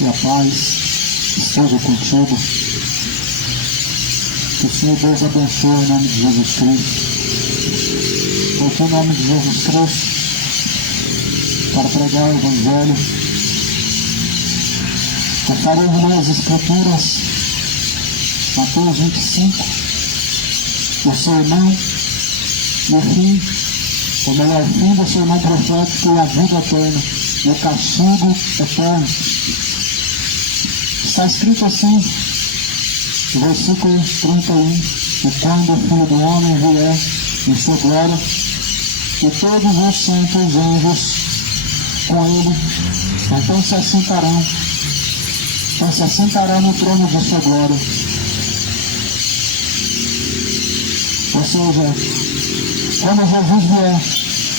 e a paz esteja contigo. Que o Senhor Deus abençoe em nome de Jesus Cristo. Estou aqui em nome de Jesus Cristo para pregar o Evangelho. Gostaria de ler as Escrituras, Mateus 25, o sermão e o fim, ou melhor, o fim do sermão profético e a vida eterna, e o castigo eterno. Está escrito assim, no versículo 31, e quando o Filho do Homem vier em sua glória, e todos os santos anjos com ele, então se assentarão no trono de sua glória. Ou seja, quando Jesus vier,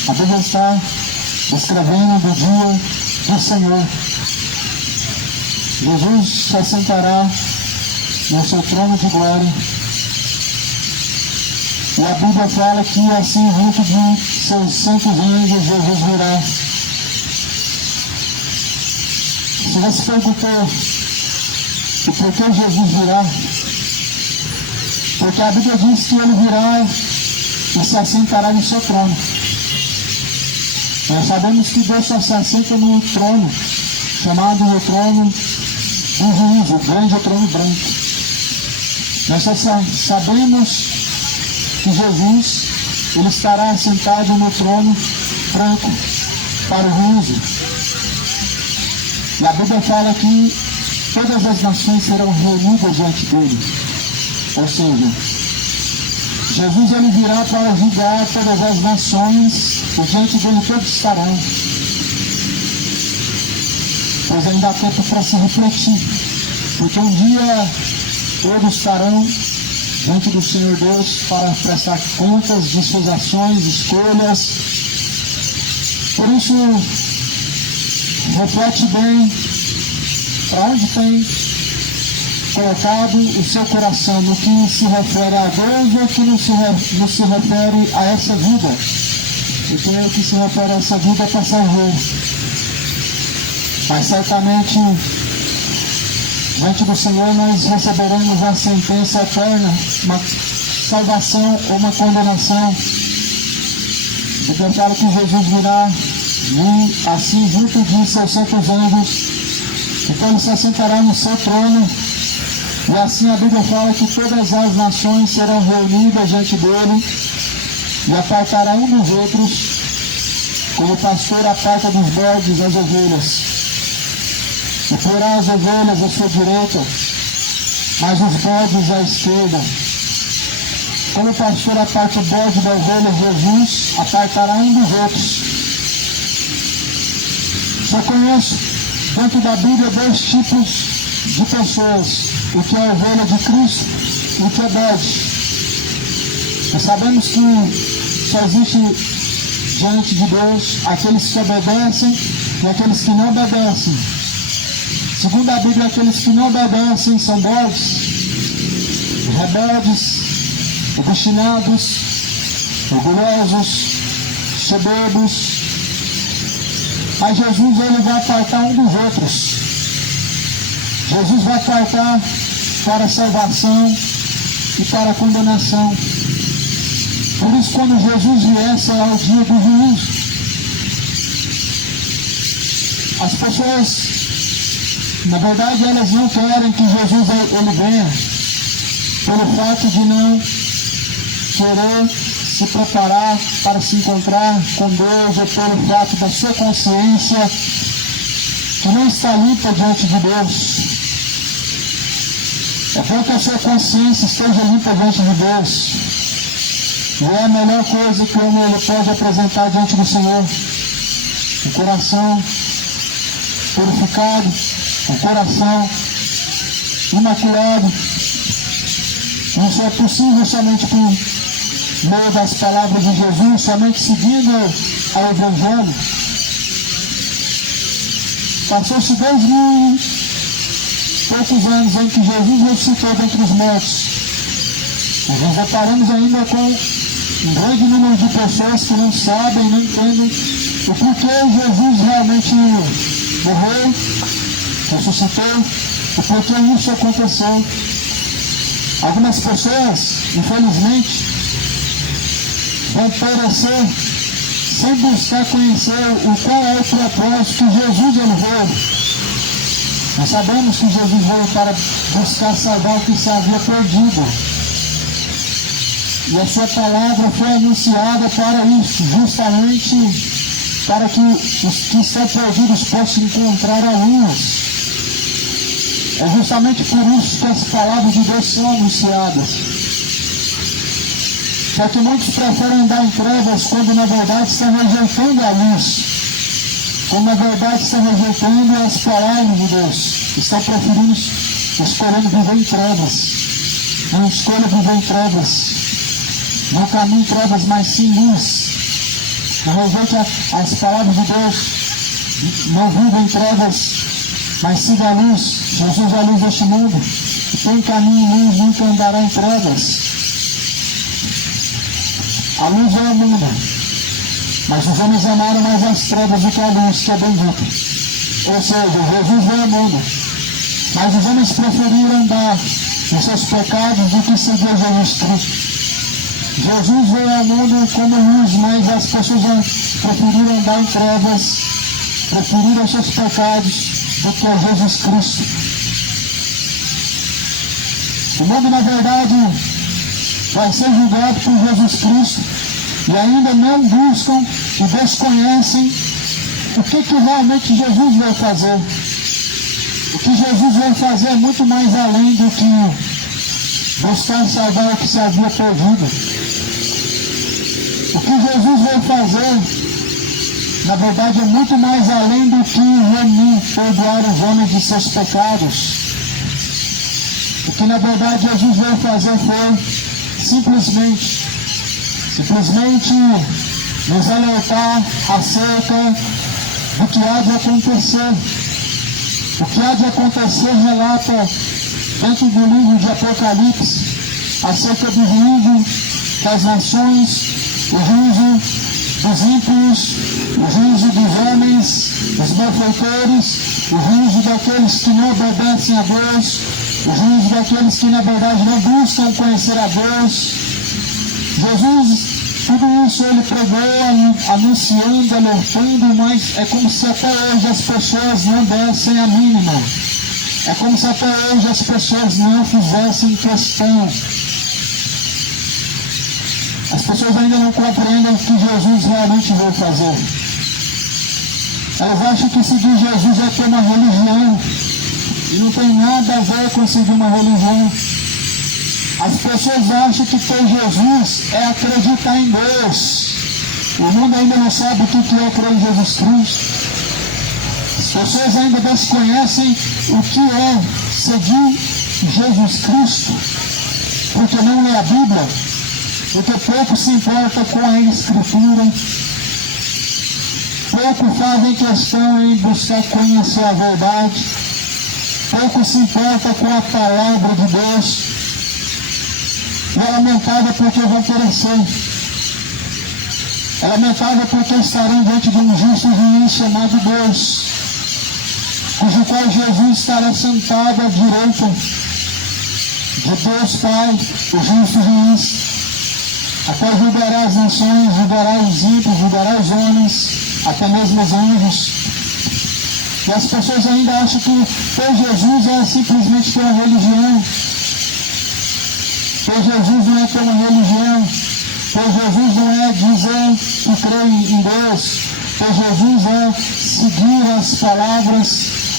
a Bíblia está descrevendo do dia do Senhor. Jesus se assentará no seu trono de glória. E a Bíblia fala que assim, junto de seus santos anjos, Jesus virá. Se você perguntou e por que Jesus virá? Porque a Bíblia diz que ele virá e se assentará no seu trono. Nós sabemos que Deus só se assenta no trono, chamado o trono do juízo, o grande trono branco. Nós só sabemos que Jesus, ele estará assentado no trono branco para o juízo. E a Bíblia fala que todas as nações serão reunidas diante dele. Ou seja, Jesus ele virá para julgar todas as nações e diante dele todos estarão. Pois ainda há tempo para se refletir, porque um dia todos estarão diante do Senhor Deus para prestar contas de suas ações, escolhas. Por isso, reflete bem para onde tem colocado o seu coração, no que se refere a Deus ou que não se refere a essa vida. Porque o que se refere a essa vida é passageiro. Mas certamente, diante do Senhor, nós receberemos a sentença eterna, uma salvação ou uma condenação. Eu declaro que Jesus virá e assim, junto de seus santos anjos, então ele se assentará no seu trono. E assim a Bíblia fala que todas as nações serão reunidas diante dele e apartará um dos outros, como o pastor aparta dos bodes as ovelhas. E porá as ovelhas à sua direita, mas os bodes à esquerda. Como o pastor aparta o bode da ovelha, Jesus apartará um dos outros. Só conheço dentro da Bíblia dois tipos de pessoas: o que é ovelha de Cristo e o que é bode. Nós sabemos que só existe diante de Deus aqueles que obedecem e aqueles que não obedecem. Segundo a Bíblia, aqueles que não obedecem são bodes, rebeldes, obstinados, orgulhosos, soberbos. Mas Jesus ele vai apartar um dos outros. Jesus vai apartar para a salvação e para a condenação. Por isso, quando Jesus vier, será o dia do juízo. As pessoas, na verdade, elas não querem que Jesus ele venha, pelo fato de não querer se preparar para se encontrar com Deus, ou pelo fato da sua consciência que não está limpa diante de Deus. É bom que a sua consciência esteja limpa diante de Deus. E é a melhor coisa que o homem pode apresentar diante do Senhor. Um coração purificado, um coração imaculado. Isso é possível somente por meio das palavras de Jesus, somente seguindo ao Evangelho. Passou-se 2000 e poucos anos em que Jesus ressuscitou dentre os mortos. Nós nos deparamos ainda com um grande número de pessoas que não sabem, não entendem o porquê Jesus realmente morreu ressuscitou e por que isso aconteceu. Algumas pessoas, infelizmente, vão perecer sem buscar conhecer qual é o propósito que Jesus veio. Nós sabemos que Jesus veio para buscar salvar o que se havia perdido. E a sua palavra foi anunciada para isso, justamente para que os que estão perdidos possam encontrar a luz. É justamente por isso que as palavras de Deus são anunciadas. Só que muitos preferem andar em trevas quando na verdade estão rejeitando a luz. Quando na verdade estão rejeitando as palavras de Deus. Estão preferindo, escolhendo viver em trevas. Não escolha viver em trevas. Não caminhe em trevas, mas sim luz. Não rejeite as palavras de Deus. Não viva em trevas, mas siga a luz. Jesus é a luz deste mundo. E quem caminha em luz nunca andará em trevas. A luz é o mundo, mas os homens amaram mais as trevas do que a luz, que é bendita. Ou seja, Jesus veio ao mundo, mas os homens preferiram andar em seus pecados do que seguir Jesus Cristo. Jesus veio ao mundo como luz, mas as pessoas preferiram andar em trevas, preferiram seus pecados do que a Jesus Cristo. O mundo, na verdade, vai ser julgado por Jesus Cristo e ainda não buscam e desconhecem o que realmente Jesus veio fazer. O que Jesus veio fazer é muito mais além do que buscar salvar o que se havia perdido. O que Jesus veio fazer, na verdade, é muito mais além do que remir, perdoar os homens de seus pecados. O que na verdade Jesus veio fazer foi simplesmente nos alertar acerca do que há de acontecer. O que há de acontecer relata dentro do livro de Apocalipse acerca do juízo das nações, o juízo dos ímpios, o juízo dos homens, dos malfeitores, o juízo daqueles que não obedecem a Deus, o juízo daqueles que na verdade não buscam conhecer a Deus. Jesus, tudo isso ele pregou, anunciando, alertando, mas é como se até hoje as pessoas não dessem a mínima. É como se até hoje as pessoas não fizessem questão. As pessoas ainda não compreendem o que Jesus realmente veio fazer. Elas acham que seguir Jesus é ter uma religião. E não tem nada a ver com seguir uma religião. As pessoas acham que ter Jesus é acreditar em Deus. O mundo ainda não sabe o que é crer em Jesus Cristo. As pessoas ainda desconhecem o que é seguir Jesus Cristo, porque não lê a Bíblia, porque pouco se importa com a Escritura, pouco fazem questão em buscar conhecer a verdade, pouco se importa com a palavra de Deus. E é lamentável porque vão perecer. É lamentável porque estarão diante de um justo juiz chamado Deus, cujo qual Jesus estará sentado à direita de Deus Pai, o justo juiz, até julgará as nações, julgará os ímpios, julgará os homens, até mesmo os anjos. E as pessoas ainda acham que ter Jesus é simplesmente ter uma religião. Ter Jesus não é ter uma religião. Ter Jesus não é dizer que crê em Deus. Ter Jesus é seguir as palavras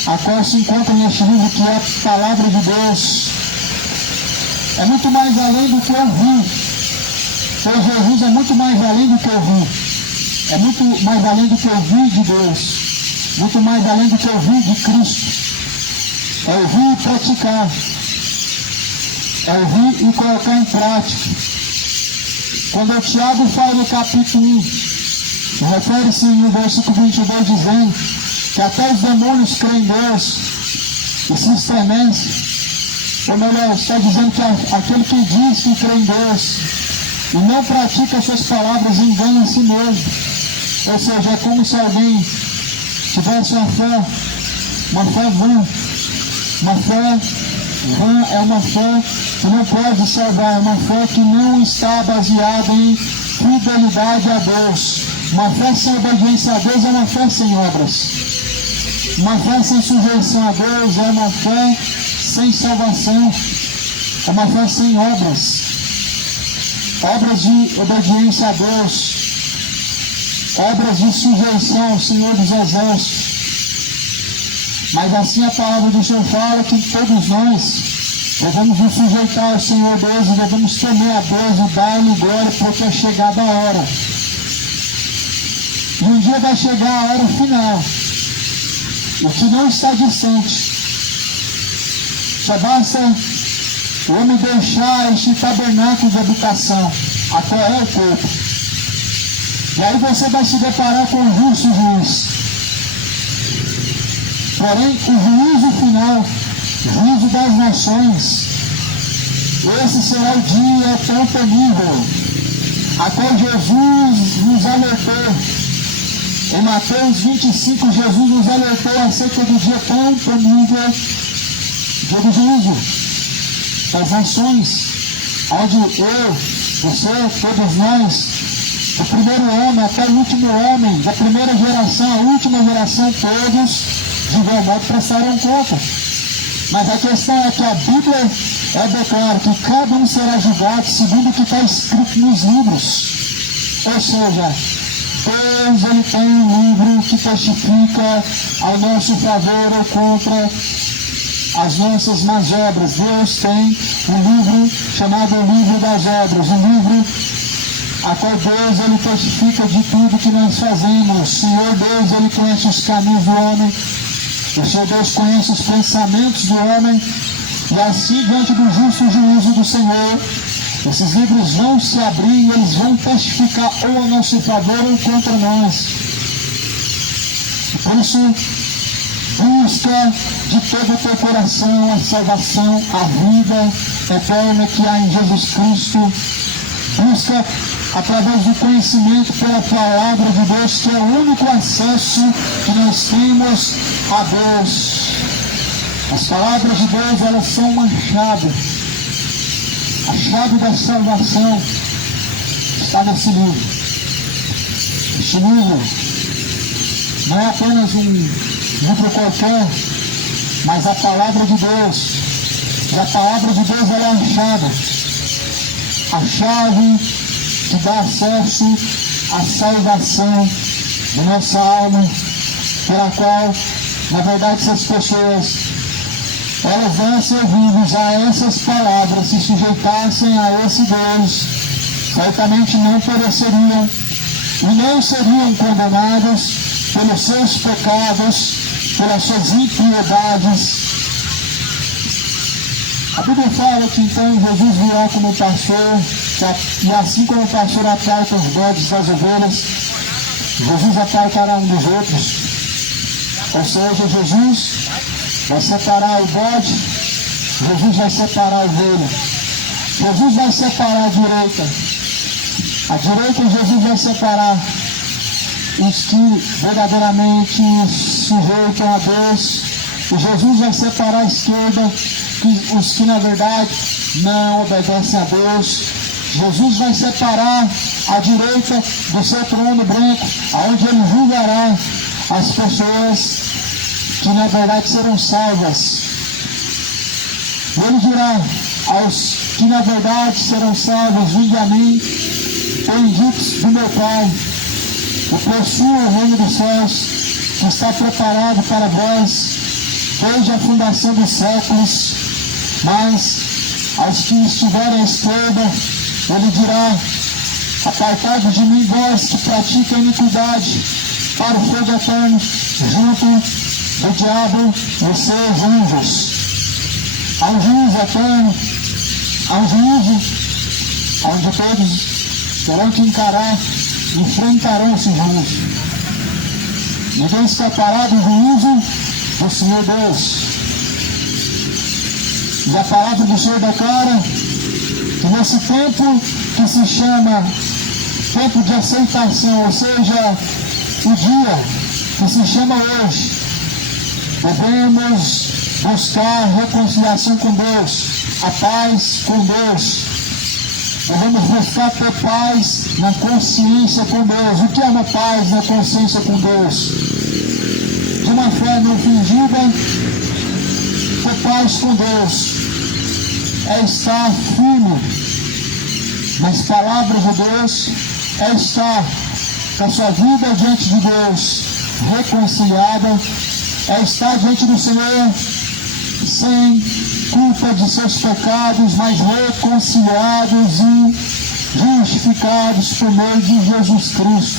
a qual se encontra neste livro, que é a palavra de Deus. É muito mais além do que ouvir. Ter Jesus é muito mais além do que ouvir. É muito mais além do que ouvir de Deus. Muito mais além do que ouvir de Cristo. É ouvir e praticar. É ouvir e colocar em prática. Quando o Tiago fala no capítulo 1, refere-se no versículo 22 dizendo que até os demônios creem em Deus e se estremecem. Ou melhor, está dizendo que aquele que diz que crê em Deus e não pratica as suas palavras engana a si mesmo. Ou seja, é como se alguém tivesse uma fé uma fé vã. Uma fé vã é uma fé que não pode salvar, é uma fé que não está baseada em fidelidade a Deus. Uma fé sem obediência a Deus é uma fé sem obras. Uma fé sem sujeição a Deus é uma fé sem salvação. É uma fé sem obras. Obras de obediência a Deus. Obras de sujeição ao Senhor dos Exércitos. Mas assim a palavra do Senhor fala que todos nós devemos nos sujeitar ao Senhor Deus e devemos temer a Deus e dar-lhe glória, porque é chegada a hora. E um dia vai chegar a hora final. O que não está distante. Só basta o homem deixar este tabernáculo de habitação, a qual é o corpo. E aí você vai se deparar com o justo juiz. Porém, o juízo final, o juízo das nações, esse será o dia tão temível, a qual Jesus nos alertou. Em Mateus 25, Jesus nos alertou acerca do dia tão temível, dia do juízo das nações, onde eu, você, todos nós, do primeiro homem até o último homem, da primeira geração à última geração, todos de igual modo prestarão conta. Mas a questão é que a Bíblia declara que cada um será julgado segundo o que está escrito nos livros. Ou seja, Deus ele tem um livro que testifica ao nosso favor ou contra as nossas más obras. Deus tem um livro chamado o Livro das Obras, um livro a qual Deus ele testifica de tudo que nós fazemos. O Senhor Deus ele conhece os caminhos do homem. O Senhor Deus conhece os pensamentos do homem, e assim, diante do justo juízo do Senhor, esses livros vão se abrir e eles vão testificar ou a nosso favor ou contra nós. Por isso, busca de todo o teu coração a salvação, a vida eterna que há em Jesus Cristo. Busca através do conhecimento pela palavra de Deus, que é o único acesso que nós temos a Deus. As palavras de Deus, elas são uma chave. A chave da salvação está nesse livro. Este livro não é apenas um livro qualquer, mas a palavra de Deus. E a palavra de Deus ela é a chave. A chave que dá acesso à salvação de nossa alma, pela qual, na verdade, essas pessoas, elas vão ser ouvidas a essas palavras, se sujeitassem a esse Deus, certamente não pereceriam e não seriam condenados pelos seus pecados, pelas suas impiedades. A Bíblia fala que então Jesus virá como pastor, e assim como o pastor aparta os bodes das ovelhas, Jesus apartará um dos outros. Ou seja, Jesus vai separar o bode, Jesus vai separar a ovelha. Jesus vai separar a direita. A direita Jesus vai separar os que verdadeiramente sujeitam a Deus. E Jesus vai separar a esquerda, os que na verdade não obedecem a Deus. Jesus vai separar a direita do seu trono branco, aonde ele julgará as pessoas que na verdade serão salvas. Ele dirá aos que na verdade serão salvos: vinde a mim, benditos do meu Pai, eu possuo o reino dos céus, que está preparado para vós desde a fundação dos séculos. Mas aos que estiverem à esquerda, ele dirá: apartai-vos de mim, vós que praticam iniquidade, para o fogo eterno, junto do diabo e os seus anjos. Há um juízo eterno, há um juízo onde todos terão que encarar, enfrentarão esse juízo. Ninguém escapará do juízo do Senhor Deus. E a palavra do Senhor declara que nesse tempo que se chama tempo de aceitação, ou seja, o dia que se chama hoje, Devemos buscar reconciliação com Deus, a paz com Deus. Devemos buscar ter paz na consciência com Deus. O que é uma paz na consciência com Deus? De uma fé não fingida, ter paz com Deus é estar firme nas palavras de Deus, é estar com a sua vida diante de Deus reconciliada, é estar diante do Senhor sem culpa de seus pecados, mas reconciliados e justificados por meio de Jesus Cristo.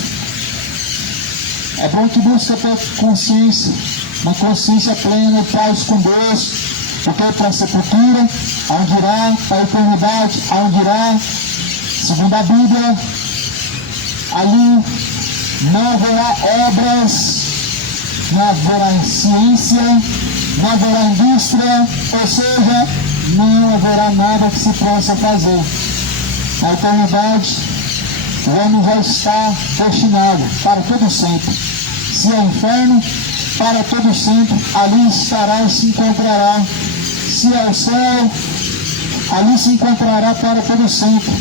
É bom que busca ter consciência, uma consciência plena, paz com Deus, porque para a sepultura, aonde irá, para a eternidade, aonde irá, segundo a Bíblia, ali não haverá obras, não haverá ciência, não haverá indústria, ou seja, não haverá nada que se possa fazer. Na eternidade, o homem vai estar destinado para todo sempre. Se é inferno, para todo sempre, ali estará e se encontrará. Se é o céu, ali se encontrará para todo sempre.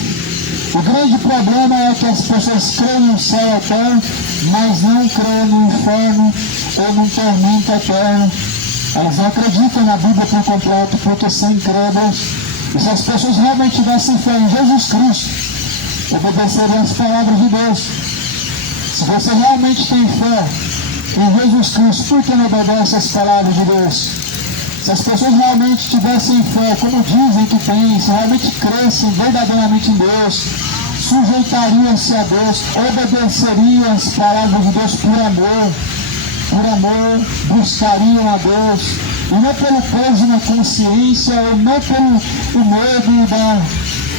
O grande problema é que as pessoas creem no céu eterno, mas não creem no inferno ou no tormento eterno. Elas não acreditam na Bíblia por completo, porque são incrédulas. E se as pessoas realmente tivessem fé em Jesus Cristo, obedeceriam as palavras de Deus. Se você realmente tem fé em Jesus Cristo, por que não obedece as palavras de Deus? Se as pessoas realmente tivessem fé, como dizem que têm, se realmente crescem verdadeiramente em Deus, sujeitariam-se a Deus, obedeceriam as palavras de Deus por amor, buscariam a Deus, e não pelo peso na consciência, ou não pelo medo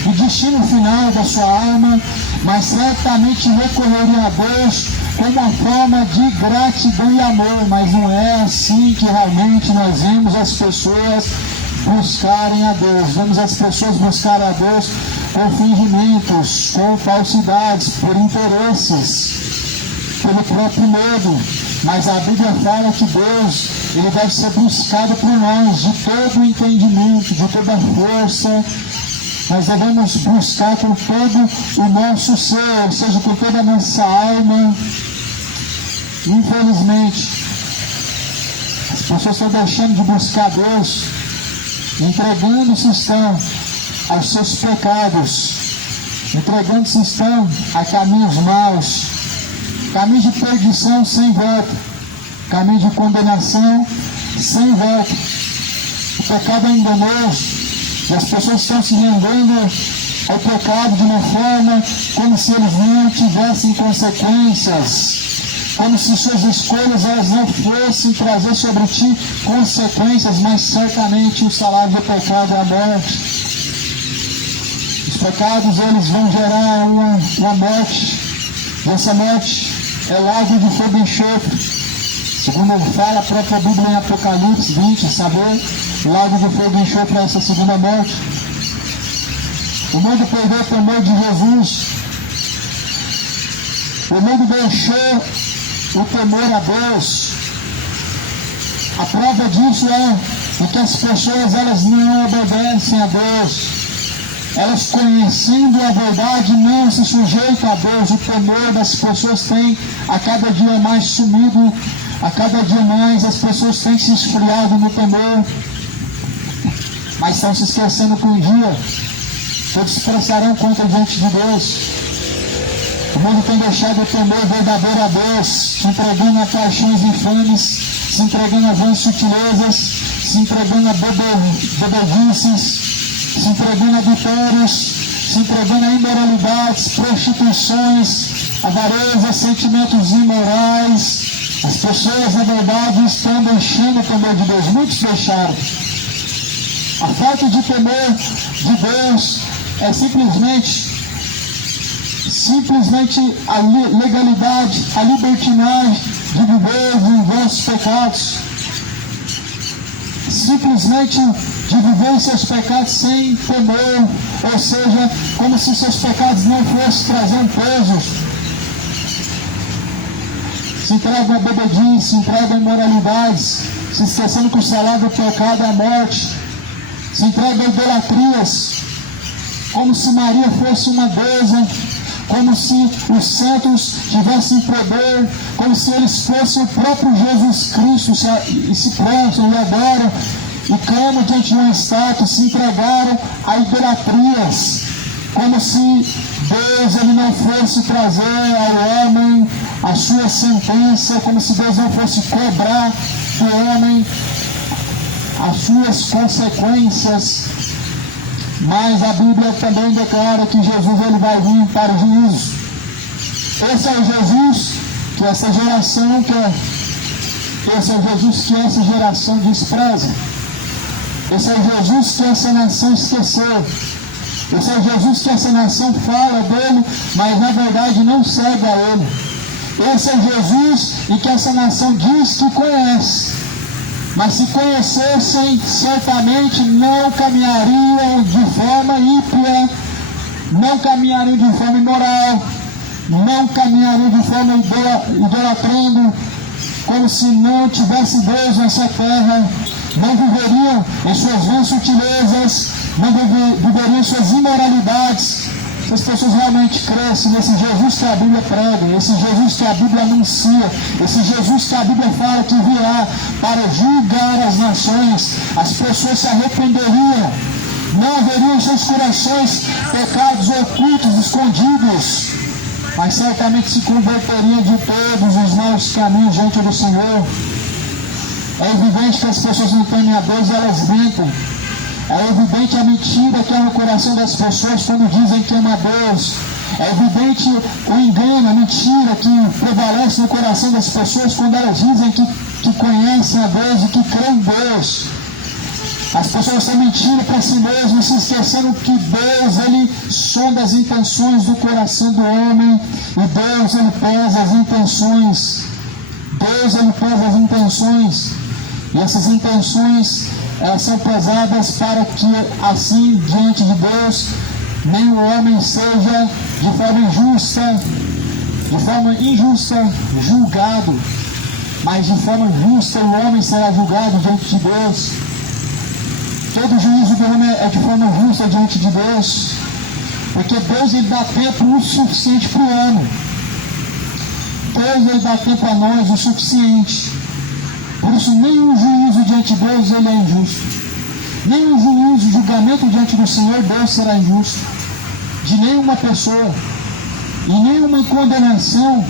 do destino final da sua alma, mas certamente recorreriam a Deus como uma forma de gratidão e amor. Mas não é assim que realmente nós vemos as pessoas buscarem a Deus. Vemos as pessoas buscarem a Deus com fingimentos, com falsidades, por interesses, pelo próprio medo. Mas a Bíblia fala que Deus, Ele deve ser buscado por nós, de todo o entendimento, de toda a força. Nós devemos buscar com todo o nosso ser, ou seja, com toda a nossa alma. Infelizmente, as pessoas estão deixando de buscar Deus, entregando-se estão aos seus pecados, entregando-se estão a caminhos maus, caminho de perdição sem volta, caminho de condenação sem volta. O pecado é enganoso, e as pessoas estão se rendendo ao pecado de uma forma como se eles não tivessem consequências, como se suas escolhas elas não fossem trazer sobre ti consequências, mas certamente o salário do pecado é a morte. Os pecados eles vão gerar uma morte, e essa morte é lago de fogo e enxofre, segundo fala a própria Bíblia em Apocalipse 20, saber, lago de fogo e enxofre é essa segunda morte. O mundo perdeu o temor de Jesus, o mundo deixou o temor a Deus. A prova disso é que as pessoas elas não obedecem a Deus. Elas, conhecendo a verdade, não se sujeitam a Deus. O temor das pessoas tem a cada dia mais sumido, a cada dia mais as pessoas têm se esfriado no temor, mas estão se esquecendo que um dia todos prestarão conta diante de Deus. O mundo tem deixado o temor verdadeiro a Deus, se entregando a paixões infames, se entregando a vãs sutilezas, se entregando a bebedices, se entregando a adultérios, se entregando a imoralidades, prostituições, avareza, sentimentos imorais. As pessoas, na verdade, estão deixando o temor de Deus. Muitos deixaram. A falta de temor de Deus é simplesmente a legalidade, a libertinagem de viver em vossos pecados. Simplesmente de viver em seus pecados sem temor, ou seja, como se seus pecados não fossem trazer um peso. Se entregam a bebedice, se entregam a imoralidades, se esquecendo que o salário do pecado é a morte, se entrega a idolatrias, como se Maria fosse uma deusa, como se os santos tivessem poder, como se eles fossem o próprio Jesus Cristo, e se prostram e adoram e clamam diante de uma estátua, se entregaram a idolatrias, como se Deus ele não fosse trazer ao homem a sua sentença, como se Deus não fosse cobrar do homem as suas consequências. Mas a Bíblia também declara que Jesus ele vai vir para o juízo. Esse é o Jesus que essa geração quer. Esse é o Jesus que essa geração despreza. Esse é o Jesus que essa nação esqueceu. Esse é o Jesus que essa nação fala dele, mas na verdade não segue a ele. Esse é o Jesus e que essa nação diz que conhece. Mas se conhecessem, certamente não caminhariam de forma ímpia, não caminhariam de forma imoral, não caminhariam de forma idolatrando, como se não tivesse Deus nessa terra, não viveriam em suas vãs sutilezas, não viveriam em suas imoralidades. Se as pessoas realmente crescem nesse Jesus que a Bíblia prega, esse Jesus que a Bíblia anuncia, esse Jesus que a Bíblia fala que virá para julgar as nações, as pessoas se arrependeriam, não haveriam em seus corações pecados ocultos, escondidos, mas certamente se converteriam de todos os maus caminhos diante do Senhor. É evidente que as pessoas não temem a Deus, elas mentem. É evidente a mentira que há no coração das pessoas quando dizem que ama a Deus. É evidente o engano, a mentira que prevalece no coração das pessoas quando elas dizem que conhecem a Deus e que creem em Deus. As pessoas estão mentindo para si mesmas, se esquecendo que Deus, ele sonda as intenções do coração do homem, e Deus, ele pesa as intenções. Deus, ele pesa as intenções, e essas intenções, elas são pesadas para que, assim, diante de Deus, nem o homem seja de forma injusta julgado, mas de forma justa o homem será julgado diante de Deus. Todo juízo do homem é de forma justa diante de Deus, porque Deus ele dá tempo o suficiente para o homem. Deus ele dá tempo a nós o suficiente. Por isso nenhum juízo diante de Deus ele é injusto. Nenhum juízo, julgamento diante do Senhor, Deus será injusto. De nenhuma pessoa. E nenhuma condenação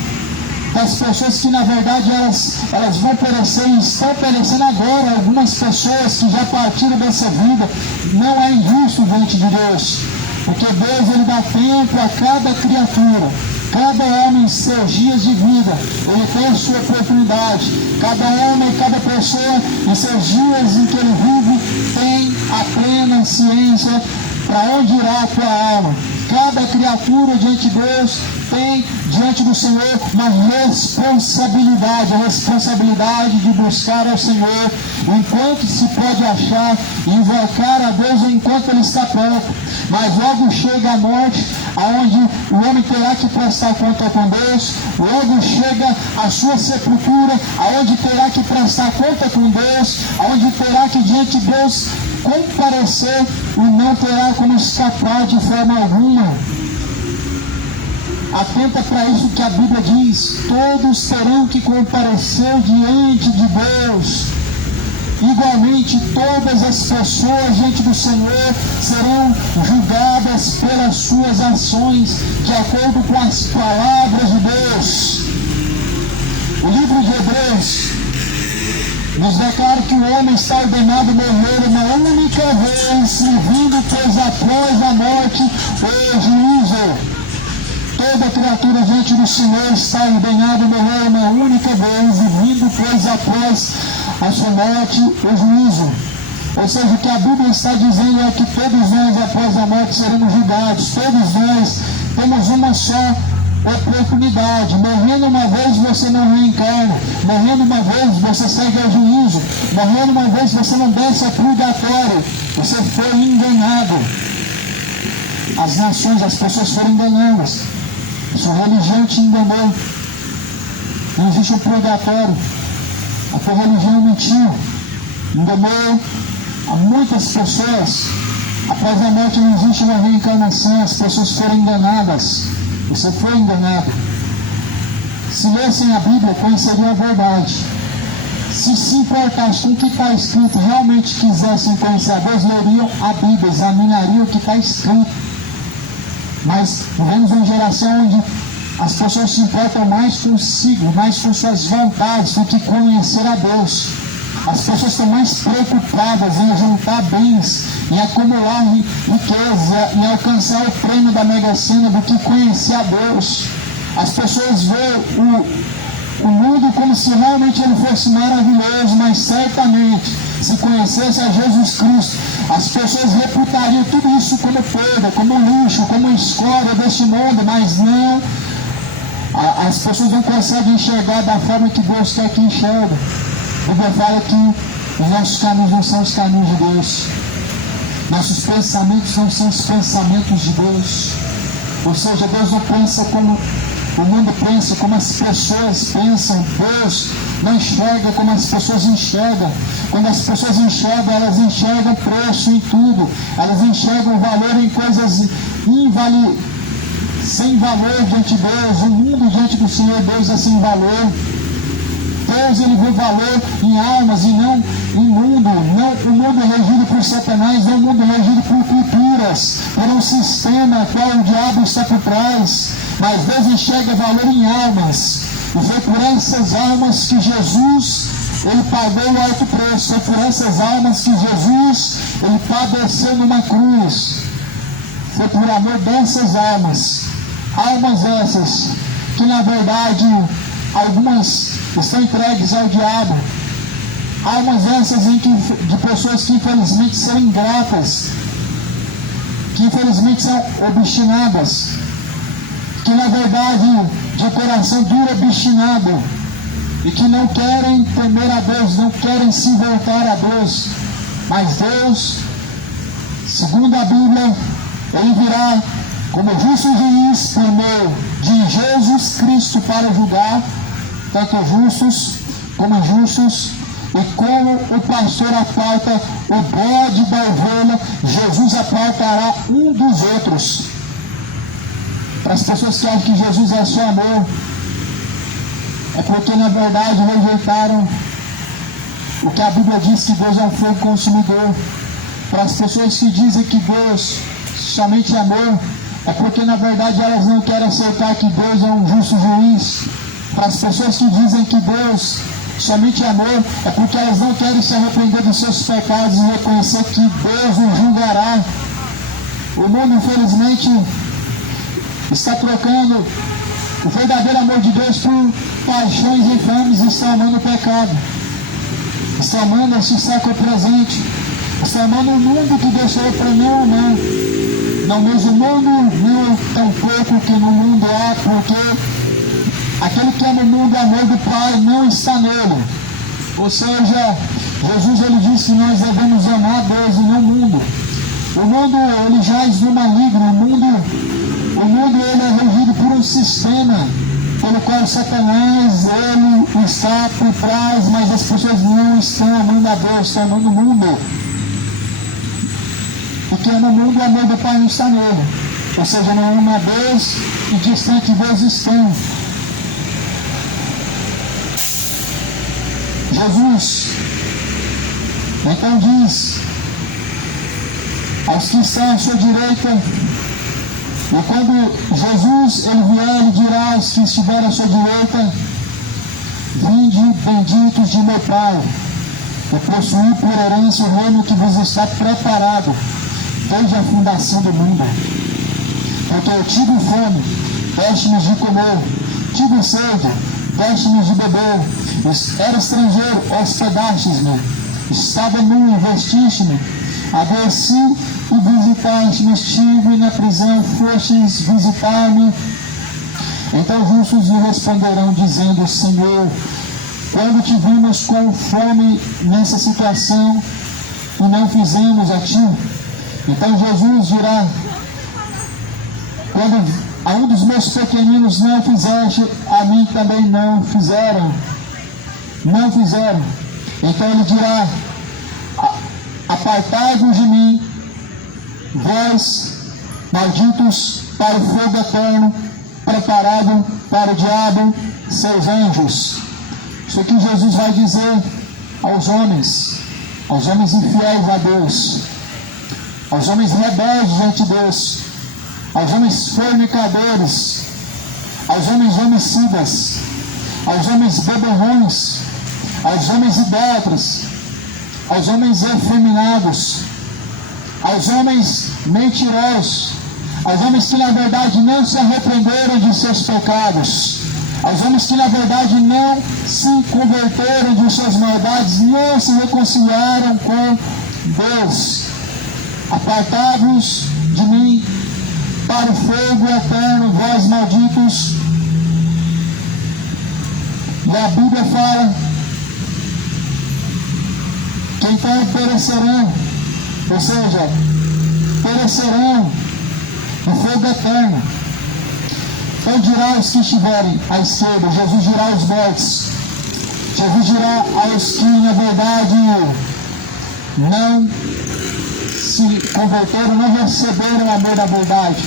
das pessoas que na verdade elas vão perecer e estão perecendo agora. Algumas pessoas que já partiram dessa vida, não é injusto diante de Deus. Porque Deus ele dá tempo a cada criatura. Cada homem em seus dias de vida, ele tem a sua oportunidade. Cada homem, cada pessoa em seus dias em que ele vive, tem a plena ciência para onde irá a tua alma. Cada criatura diante de Deus tem diante do Senhor uma responsabilidade, a responsabilidade de buscar ao Senhor enquanto se pode achar e invocar a Deus enquanto Ele está perto. Mas logo chega a morte, aonde o homem terá que prestar conta com Deus, logo chega a sua sepultura, aonde terá que prestar conta com Deus, aonde terá que diante de Deus comparecer e não terá como escapar de forma alguma. Atenta para isso que a Bíblia diz: todos terão que comparecer diante de Deus. Igualmente, todas as pessoas diante do Senhor serão julgadas pelas suas ações, de acordo com as palavras de Deus. O livro de Hebreus nos declara que o homem está ordenado a morrer uma única vez, servindo, pois após a morte o juízo. Toda criatura diante do Senhor está ordenada a morrer uma única vez, e vindo, pois após a sua morte o juízo. Ou seja, o que a Bíblia está dizendo é que todos nós após a morte seremos julgados. Todos nós temos uma só oportunidade. Morrendo uma vez você não reencarna, morrendo uma vez você segue ao juízo, morrendo uma vez você não desce ao purgatório, você foi enganado. As nações, as pessoas foram enganadas, sua religião te enganou. Não existe um purgatório, a tua religião mentiu. enganou a muitas pessoas. Após a morte não existe uma reencarnação, as pessoas foram enganadas. Você foi enganado. Se lessem a Bíblia, conheceriam a verdade. Se se importassem com o que está escrito, realmente quisessem conhecer a Deus, leriam a Bíblia, examinariam o que está escrito. Mas vivemos uma geração onde as pessoas se importam mais consigo, mais com suas vontades, do que conhecer a Deus. As pessoas estão mais preocupadas em juntar bens, em acumular riqueza, em alcançar o prêmio da Mega Sena, do que conhecer a Deus. As pessoas veem o mundo como se realmente ele fosse maravilhoso, mas certamente, se conhecesse a Jesus Cristo, as pessoas reputariam tudo isso como perda, como lixo, como escória deste mundo, mas não. As pessoas não conseguem enxergar da forma que Deus quer que enxergue. A Bíblia fala que os nossos caminhos não são os caminhos de Deus. Nossos pensamentos não são os pensamentos de Deus. Ou seja, Deus não pensa como o mundo pensa, como as pessoas pensam. Deus não enxerga como as pessoas enxergam. Quando as pessoas enxergam, elas enxergam preço em tudo. Elas enxergam valor em coisas sem valor diante de Deus. O mundo diante do Senhor, Deus é sem valor. Deus, ele vê valor em almas e não em mundo. Não o mundo é regido por Satanás, não o mundo é regido por culturas, por um sistema qual o diabo está por trás. Mas Deus enxerga valor em almas. E foi por essas almas que Jesus, ele pagou o alto preço. Foi por essas almas que Jesus, ele padeceu numa cruz. Foi por amor dessas almas. Almas essas que na verdade algumas estão entregues ao diabo. Almas essas de pessoas que infelizmente são ingratas, que infelizmente são obstinadas, que na verdade de coração duro, obstinado, e que não querem temer a Deus, não querem se voltar a Deus. Mas Deus, segundo a Bíblia, ele virá como justo juiz por meio de Jesus Cristo para julgar tanto justos como injustos. E como o pastor aparta o bode da ovelha, Jesus apartará um dos outros. Para as pessoas que acham que Jesus é só amor, é porque na verdade rejeitaram o que a Bíblia diz, que Deus é um fogo consumidor. Para as pessoas que dizem que Deus somente é amor, é porque na verdade elas não querem aceitar que Deus é um justo juiz. Para as pessoas que dizem que Deus somente é amor, é porque elas não querem se arrepender dos seus pecados e reconhecer que Deus os julgará. O mundo, infelizmente, está trocando o verdadeiro amor de Deus por paixões infames e está amando o pecado. Está amando esse século presente. Está amando o mundo que Deus falou para não amar. Não mesmo o mundo, não tão pouco que no mundo há, porque aquele que ama o mundo, o amor do Pai não está nele. Ou seja, Jesus ele disse que nós devemos amar a Deus e não o mundo. O mundo ele jaz no maligno. O mundo ele é regido por um sistema pelo qual Satanás ele está por trás, mas as pessoas não estão amando a Deus, estão amando o mundo. Porque no mundo o amor do Pai não está nele. Ou seja, não ama a Deus e distante de Deus estão. Jesus então diz aos que estão à sua direita, e quando Jesus ele vier, ele dirá aos que estiverem à sua direita: vinde benditos de meu Pai, e possuí por herança o reino que vos está preparado desde a fundação do mundo. Porque eu tive fome, deste-nos de comer, tive sede, deste-nos de beber, era estrangeiro, hospedastes-me, estava nu, vestiste-me, adoeci e visitaste-me, estive na prisão, fostes visitar-me. Então justos lhe responderão, dizendo: Senhor, quando te vimos com fome nessa situação e não fizemos a ti? Então Jesus dirá: quando a um dos meus pequeninos não fizeste, a mim também não fizeram. Não fizeram. Então ele dirá: apartai-vos de mim, vós malditos, para o fogo eterno, preparado para o diabo, seus anjos. Isso aqui Jesus vai dizer aos homens infiéis a Deus, aos homens rebeldes diante de Deus, aos homens fornicadores, aos homens homicidas, aos homens beberrões, aos homens idólatras, aos homens efeminados, aos homens mentirosos, aos homens que na verdade não se arrependeram de seus pecados, aos homens que na verdade não se converteram de suas maldades, não se reconciliaram com Deus. Apartai-vos de mim para o fogo eterno, vós malditos. E a Bíblia fala que então perecerão, ou seja, perecerão no fogo eterno. Então dirá aos que estiverem à esquerda, Jesus dirá aos mortos, Jesus dirá aos que na verdade não se converteram, não receberam o amor da verdade.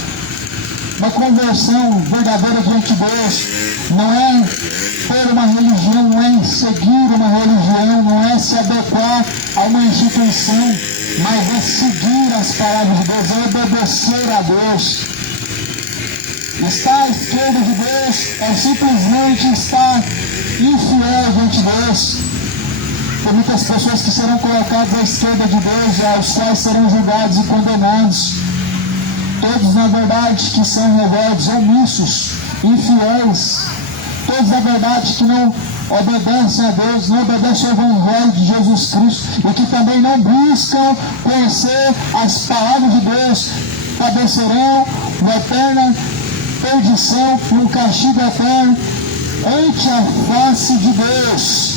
Uma conversão verdadeira diante de Deus não é ter uma religião, não é seguir uma religião, não é se adequar a uma instituição, mas é seguir as palavras de Deus, é obedecer a Deus. Estar à esquerda de Deus é simplesmente estar infiel diante de Deus. Tem muitas pessoas que serão colocadas à esquerda de Deus, aos quais serão julgados e condenados. Todos, na verdade, que são rebeldes, omissos, infiéis. Todos, na verdade, que não obedecem a Deus, não obedecem ao Evangelho de Jesus Cristo e que também não buscam conhecer as palavras de Deus, padecerão uma eterna perdição, um castigo eterno ante a face de Deus.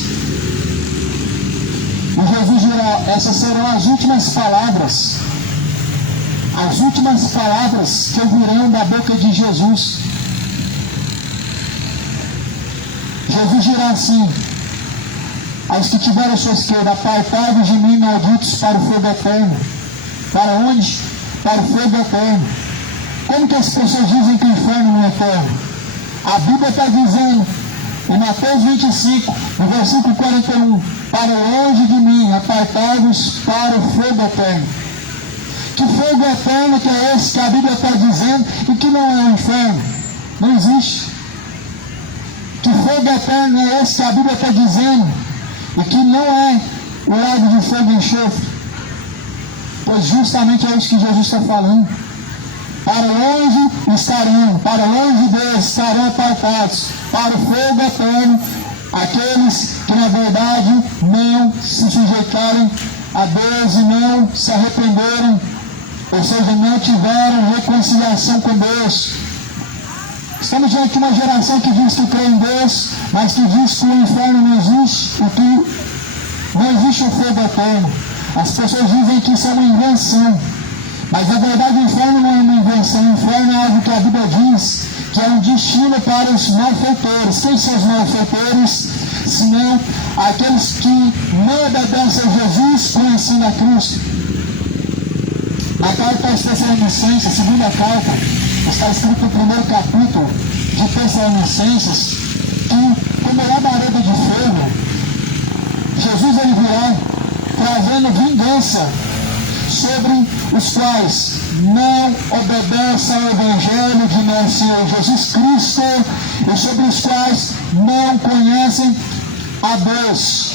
E Jesus dirá, essas serão as últimas palavras que ouvirão da boca de Jesus. Jesus dirá assim aos que tiverem à sua esquerda: apartai-vos de mim, malditos, para o fogo eterno. Para onde? Para o fogo eterno. Como que as pessoas dizem que o inferno não é eterno? A Bíblia está dizendo, em Mateus 25, no versículo 41, para longe de mim, apartai-vos para o fogo eterno. Que fogo eterno que é esse que a Bíblia está dizendo e que não é o inferno? Não existe. Que fogo eterno é esse que a Bíblia está dizendo e que não é o lago de fogo e enxofre? Pois justamente é isso que Jesus está falando. Para longe estarão, para longe de Deus estarão apartados, para o fogo eterno, aqueles que na verdade não se sujeitarem a Deus e não se arrependerem, ou seja, não tiveram reconciliação com Deus. Estamos diante de uma geração que diz que crê em Deus, mas que diz que o inferno não existe, e que não existe o fogo eterno. As pessoas dizem que isso é uma invenção, mas na verdade o inferno não é uma invenção. O inferno é algo que a Bíblia diz que é um destino para os malfeitores. Quem são os malfeitores? Senão aqueles que não obedecem a Jesus conhecendo a cruz. Na carta aos Tessalonicenses, segunda carta, está escrito no primeiro capítulo de Tessalonicenses que, como labareda de fogo, Jesus ele virá trazendo vingança sobre os quais não obedecem ao Evangelho de nosso Senhor Jesus Cristo e sobre os quais não conhecem a Deus.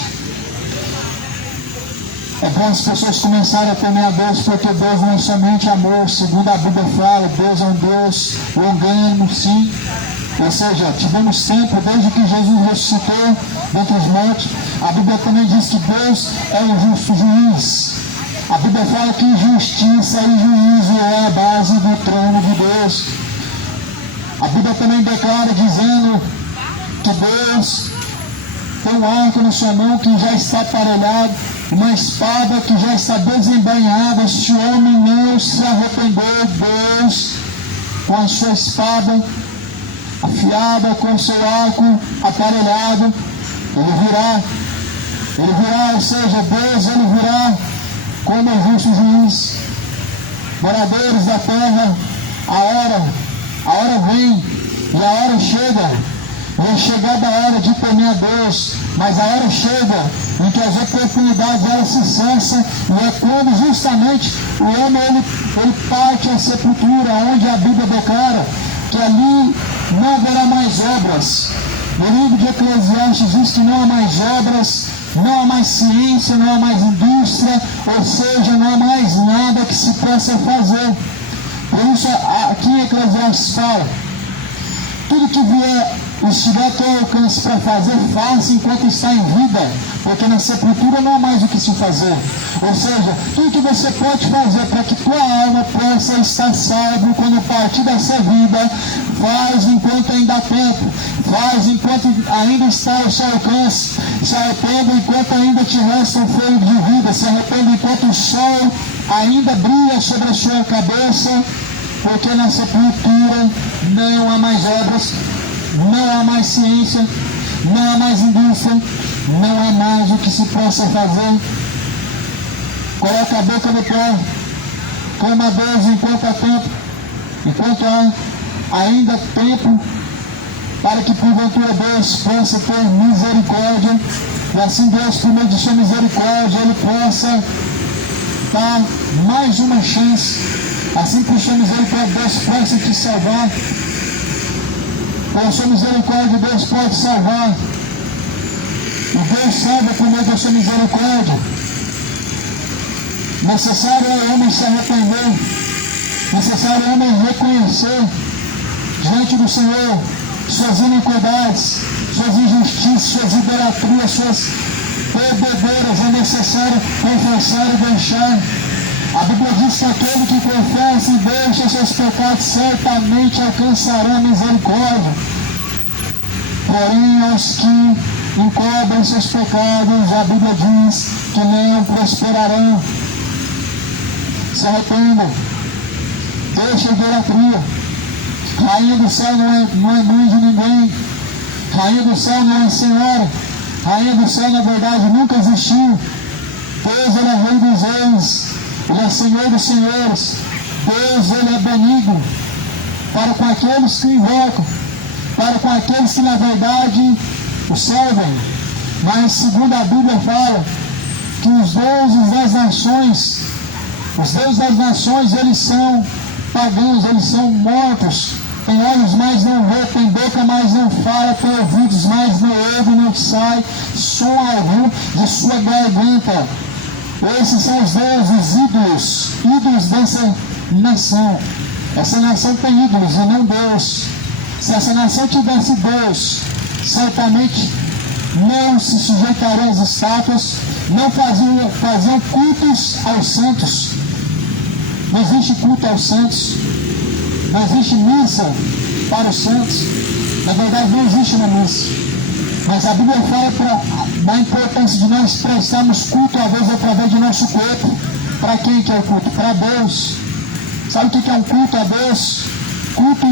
É bom as pessoas começarem a temer a Deus, porque Deus não é somente amor, segundo a Bíblia fala, Deus é um Deus longânimo, sim. Ou seja, tivemos tempo, desde que Jesus ressuscitou dentre os mortos. A Bíblia também diz que Deus é um justo juiz. A Bíblia fala que justiça e juízo é a base do trono de Deus. A Bíblia também declara dizendo que Deus tem um arco na sua mão que já está aparelhado, uma espada que já está desembainhada. Se o homem não se arrepender, Deus, com a sua espada afiada, com o seu arco aparelhado, ele virá, ou seja, Deus ele virá como o justo juiz. Moradores da terra, a hora vem e a hora chega. É chegada a hora de temer a Deus, mas a hora chega em que as oportunidades elas se cessam, e é quando justamente o homem ele parte à sepultura, onde a Bíblia declara que ali não haverá mais obras. No livro de Eclesiastes diz que não há mais obras, não há mais ciência, não há mais indústria, ou seja, não há mais nada que se possa fazer. Por isso aqui em Eclesiastes fala, tudo que vier, estiver ao teu alcance para fazer, faça enquanto está em vida, porque na sepultura não há mais o que se fazer. Ou seja, tudo que você pode fazer para que tua alma possa estar salvo quando partir dessa vida, faz enquanto ainda há tempo, faz enquanto ainda está ao seu alcance, se arrependa enquanto ainda te resta um fôlego de vida, se arrependa enquanto o sol ainda brilha sobre a sua cabeça, porque na sepultura não há mais obras, não há mais ciência, não há mais indústria, não há mais o que se possa fazer. Coloque a boca no pé, clama a Deus enquanto há tempo, enquanto há ainda tempo, para que porventura Deus possa ter misericórdia, e assim Deus, por meio de sua misericórdia, Ele possa dar mais uma chance, assim por sua misericórdia Deus possa te salvar. Com a sua misericórdia, Deus pode salvar. E Deus salva por meio da sua misericórdia. Necessário é o homem se arrepender. Necessário é o homem reconhecer diante do Senhor suas iniquidades, suas injustiças, suas idolatrias, suas bebedeiras. É necessário confessar e deixar. A Bíblia diz que aquele que confessa e deixa seus pecados certamente alcançará misericórdia. Porém, aos que encobrem seus pecados, a Bíblia diz que nem prosperarão. Se arrependam, deixa a idolatria. Rainha do céu não é mãe de ninguém. Rainha do céu não é senhora. Rainha do céu, na verdade, nunca existiu. Deus, Ele é Rei dos Reis. Ele é Senhor dos Senhores. Deus, Ele é benigno para com aqueles que o invocam, para com aqueles que na verdade o servem. Mas segundo a Bíblia fala que os deuses das nações, eles são pagãos, eles são mortos. Tem olhos, mas não vê, tem boca, mas não fala, tem ouvidos, mas não ouve, não sai som algum de sua garganta. Esses são os deuses, ídolos dessa nação. Essa nação tem ídolos e não Deus. Se essa nação tivesse Deus, certamente não se sujeitariam às estátuas, não faziam cultos aos santos. Não existe culto aos santos, não existe missa para os santos. Na verdade, não existe uma missa. Mas a Bíblia fala da importância de nós prestarmos culto a Deus através do nosso corpo. Para quem que é o culto? Para Deus. Sabe o que é um culto a Deus? Culto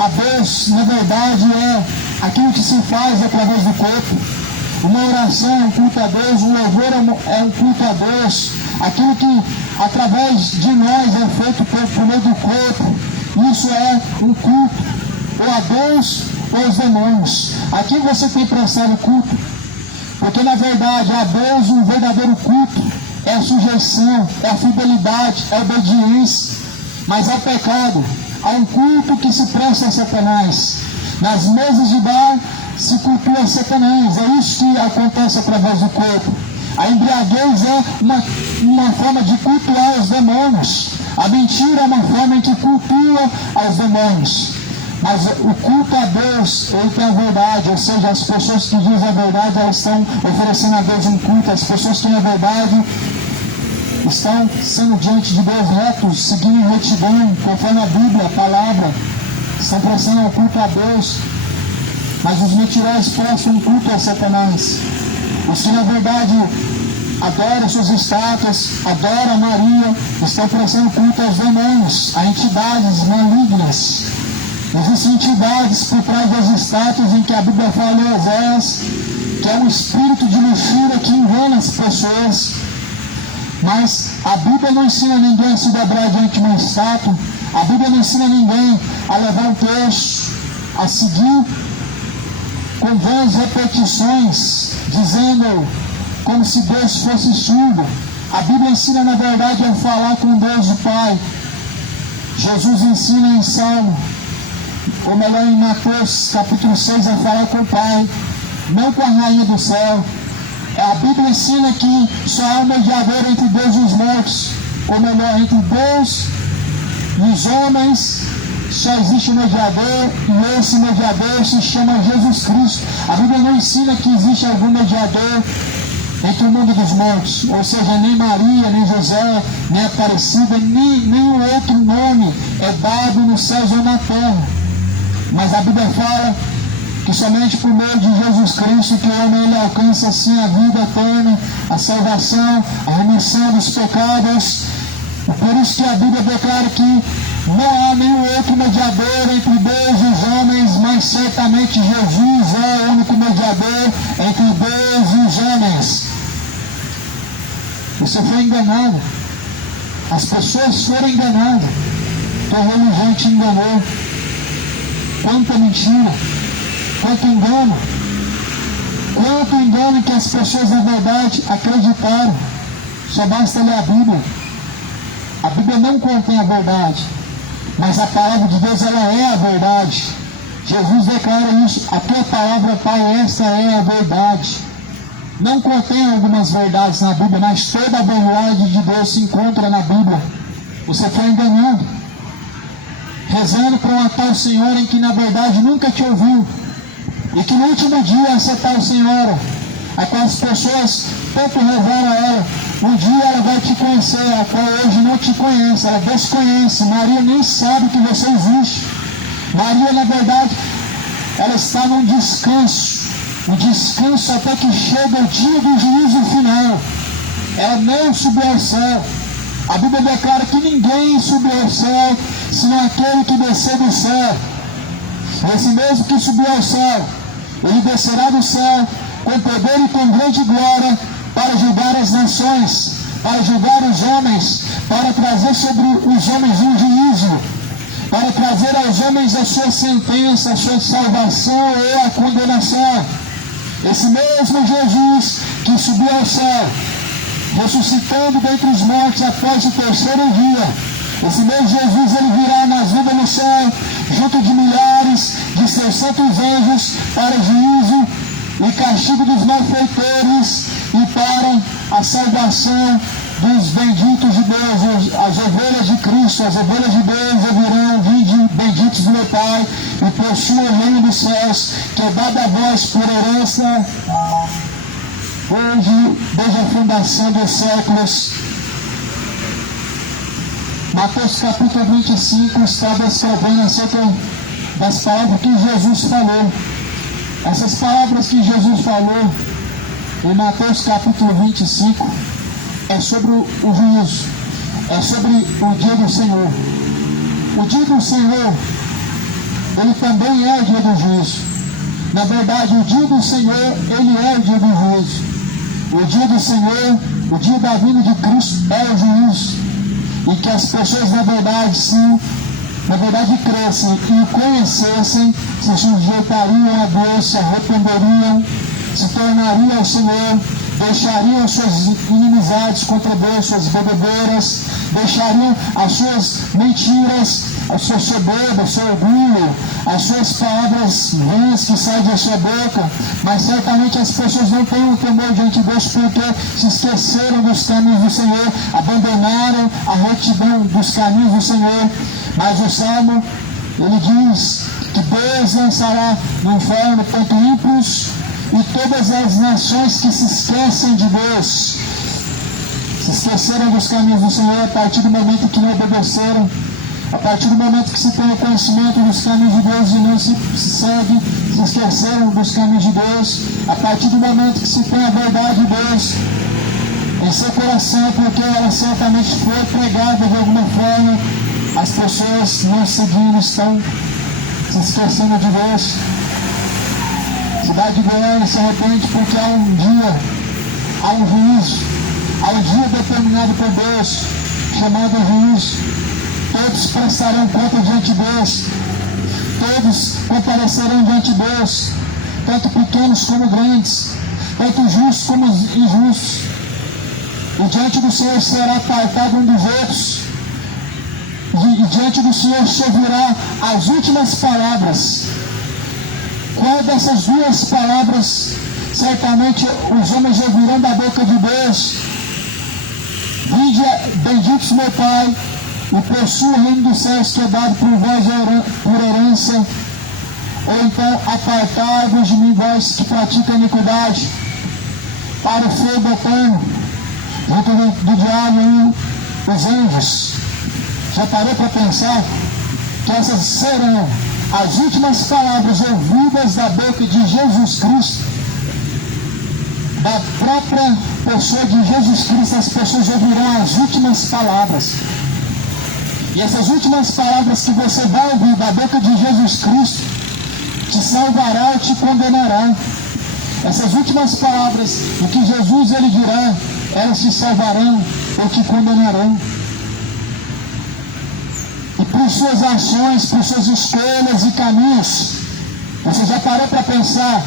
a Deus, na verdade, é aquilo que se faz através do corpo. Uma oração é um culto a Deus, um louvor é um culto a Deus. Aquilo que através de nós é feito por meio do corpo, isso é um culto, ou a Deus ou aos demônios. Aqui você tem prestado culto, porque na verdade a Deus o verdadeiro culto é a sujeição, é a fidelidade, é a obediência. Mas ao pecado, há um culto que se presta a Satanás. Nas mesas de bar se cultua Satanás. É isso que acontece através do corpo. A embriaguez é uma forma de cultuar os demônios. A mentira é uma forma em que cultua aos demônios. Mas o culto a Deus, ele tem a verdade, ou seja, as pessoas que dizem a verdade, elas estão oferecendo a Deus um culto. As pessoas que têm a verdade estão sendo diante de Deus retos, seguindo em retidão, conforme a Bíblia, a palavra, estão prestando um culto a Deus. Mas os mentirosos prestam um culto a Satanás. Os que na verdade adoram suas estátuas, adoram Maria, estão prestando culto aos demônios, a entidades malignas. Existem entidades por trás das estátuas em que a Bíblia fala em Oséias, que é um espírito de luxúria que engana as pessoas. Mas a Bíblia não ensina ninguém a se dobrar diante de uma estátua. A Bíblia não ensina ninguém a levar um texto, a seguir com vãs repetições, dizendo como se Deus fosse surdo. A Bíblia ensina, na verdade, a falar com Deus o Pai. Jesus ensina em Salmo, ou melhor, em Mateus capítulo 6, a falar com o Pai, não com a rainha do céu. A Bíblia ensina que só há um mediador entre Deus e os mortos, ou melhor, entre Deus e os homens. Só existe um mediador, e esse mediador se chama Jesus Cristo. A Bíblia não ensina que existe algum mediador entre o mundo dos mortos, ou seja, nem Maria, nem José, nem Aparecida, nenhum outro nome é dado nos céus ou na terra. Mas a Bíblia fala que somente por meio de Jesus Cristo que o homem ele alcança assim a vida eterna, a salvação, a remissão dos pecados. E por isso que a Bíblia declara que não há nenhum outro mediador entre Deus e os homens, mas certamente Jesus é o único mediador entre Deus e os homens. Você foi enganado. As pessoas foram enganadas. Tua religião te enganou. Quanta mentira, quanto engano. Quanto engano que as pessoas na verdade acreditaram. Só basta ler a Bíblia. A Bíblia não contém a verdade, mas a palavra de Deus ela é a verdade. Jesus declara isso: a tua palavra, Pai, esta é a verdade. Não contém algumas verdades na Bíblia, mas toda a verdade de Deus se encontra na Bíblia. Você foi enganado, rezando para uma tal senhora em que na verdade nunca te ouviu, e que no último dia essa tal senhora, a qual as pessoas tanto rezaram a ela, um dia ela vai te conhecer, a qual hoje não te conhece, ela desconhece. Maria nem sabe que você existe. Maria, na verdade, ela está num descanso até que chega o dia do juízo final. Ela não subiu ao céu. A Bíblia declara que ninguém subiu ao céu, senão aquele que desceu do céu. Esse mesmo que subiu ao céu, ele descerá do céu com poder e com grande glória, para julgar as nações, para julgar os homens, para trazer sobre os homens um juízo, para trazer aos homens a sua sentença, a sua salvação ou a condenação. Esse mesmo Jesus que subiu ao céu, ressuscitando dentre os mortos após o terceiro dia, esse mesmo Jesus ele virá nas nuvens no céu, junto de milhares de seus santos anjos, para juízo e castigo dos malfeitores e para a salvação dos benditos de Deus. As ovelhas de Cristo, as ovelhas de Deus ouvirão: vinde benditos do meu Pai, e possuam o reino dos céus, que é dado a vós por herança hoje, desde a fundação dos séculos. Mateus capítulo 25 está descrevendo acerca das palavras que Jesus falou. Essas palavras que Jesus falou em Mateus capítulo 25 é sobre o juízo, é sobre o dia do Senhor. O dia do Senhor, ele também é o dia do juízo. Na verdade, o dia do Senhor, ele é o dia do juízo. O dia do Senhor, o dia da vinda de Cristo é o juízo. E que as pessoas, na verdade, crescem e o conhecessem, se sujeitariam a Deus, se arrependeriam, se tornariam ao Senhor, deixariam as suas inimizades contra Deus, suas bebedeiras, deixariam as suas mentiras, a sua soberba, o seu orgulho, as suas palavras vãs que saem da sua boca. Mas certamente as pessoas não têm o temor diante de Deus porque se esqueceram dos caminhos do Senhor, abandonaram a retidão dos caminhos do Senhor. Mas o Salmo, ele diz que Deus lançará no inferno tanto ímpios e todas as nações que se esquecem de Deus, se esqueceram dos caminhos do Senhor a partir do momento que não obedeceram, a partir do momento que se tem o conhecimento dos caminhos de Deus e não se segue, se esqueceram dos caminhos de Deus, a partir do momento que se tem a verdade de Deus em seu coração, porque ela certamente foi pregada de alguma forma, as pessoas não seguindo, estão se esquecendo de Deus. Cidade de Goiânia se arrepende porque há um dia, há um juízo, ao dia determinado por Deus, chamado juízo. Todos prestarão conta diante de Deus. Todos comparecerão diante de Deus, tanto pequenos como grandes, tanto justos como injustos. E diante do Senhor será apartado um dos outros. E diante do Senhor se ouvirá as últimas palavras. Qual dessas duas palavras certamente os homens ouvirão da boca de Deus? Vinde, benditos meu Pai, e possua o reino dos céus que é dado por vós por herança. Ou então, apartai-vos de mim, vós que praticam iniquidade, para o fogo eterno, junto do diabo e os anjos. Já parou para pensar que essas serão as últimas palavras ouvidas da boca de Jesus Cristo? Da própria pessoa de Jesus Cristo, as pessoas ouvirão as últimas palavras. E essas últimas palavras que você vai ouvir da boca de Jesus Cristo te salvará ou te condenará. Essas últimas palavras, o que Jesus ele dirá, elas te salvarão ou te condenarão. E por suas ações, por suas escolhas e caminhos, você já parou para pensar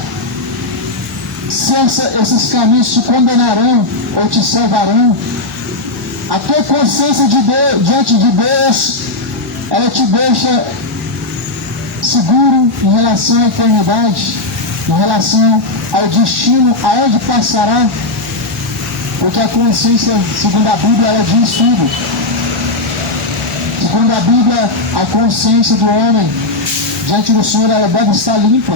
se esses caminhos te condenarão ou te salvarão? A tua consciência de Deus, diante de Deus, ela te deixa seguro em relação à eternidade, em relação ao destino, aonde passará, porque a consciência, segundo a Bíblia, ela diz tudo. Segundo a Bíblia, a consciência do homem diante do Senhor, ela deve estar limpa.